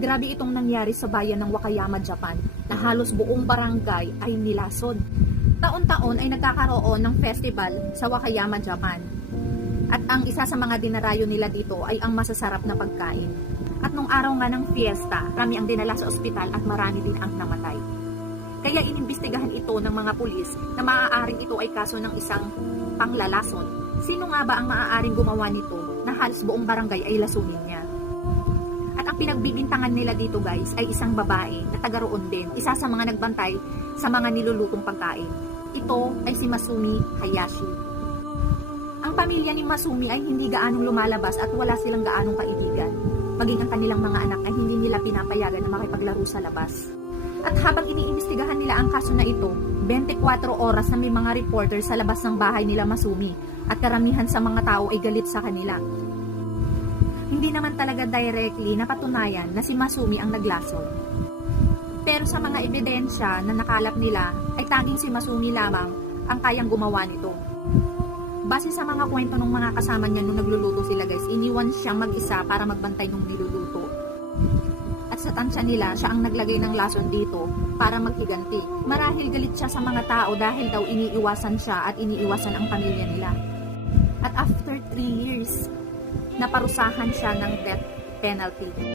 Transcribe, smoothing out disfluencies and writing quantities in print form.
Grabe itong nangyari sa bayan ng Wakayama, Japan, na halos buong barangay ay nilasod. Taon-taon ay nagkakaroon ng festival sa Wakayama, Japan. At ang isa sa mga dinarayo nila dito ay ang masasarap na pagkain. At nung araw nga ng fiesta, kami ang dinala sa ospital at marami din ang namatay. Kaya inimbestigahan ito ng mga pulis na maaaring ito ay kaso ng isang panglalason. Sino nga ba ang maaaring gumawa nito na halos buong barangay ay lasunin niya? At ang pinagbibintangan nila dito guys ay isang babae na taga roon din, isa sa mga nagbantay sa mga nilulutong pagkain. Ito ay si Masumi Hayashi. Ang pamilya ni Masumi ay hindi gaanong lumalabas at wala silang gaanong kaibigan. Maging ang kanilang mga anak ay hindi nila pinapayagan na makipaglaro sa labas. At habang iniimbestigahan nila ang kaso na ito, 24 oras na may mga reporter sa labas ng bahay nila Masumi at karamihan sa mga tao ay galit sa kanila. Hindi naman talaga directly napatunayan na si Masumi ang naglason. Pero sa mga ebidensya na nakalap nila ay tanging si Masumi lamang ang kayang gumawa nito. Base sa mga kwento ng mga kasama niya nung nagluluto sila guys, iniwan siyang mag-isa para magbantay nung niluluto. At sa tansya nila, siya ang naglagay ng lason dito para maghiganti. Marahil galit siya sa mga tao dahil daw iniiwasan siya at iniiwasan ang pamilya nila. At after 3 years, naparusahan siya ng death penalty.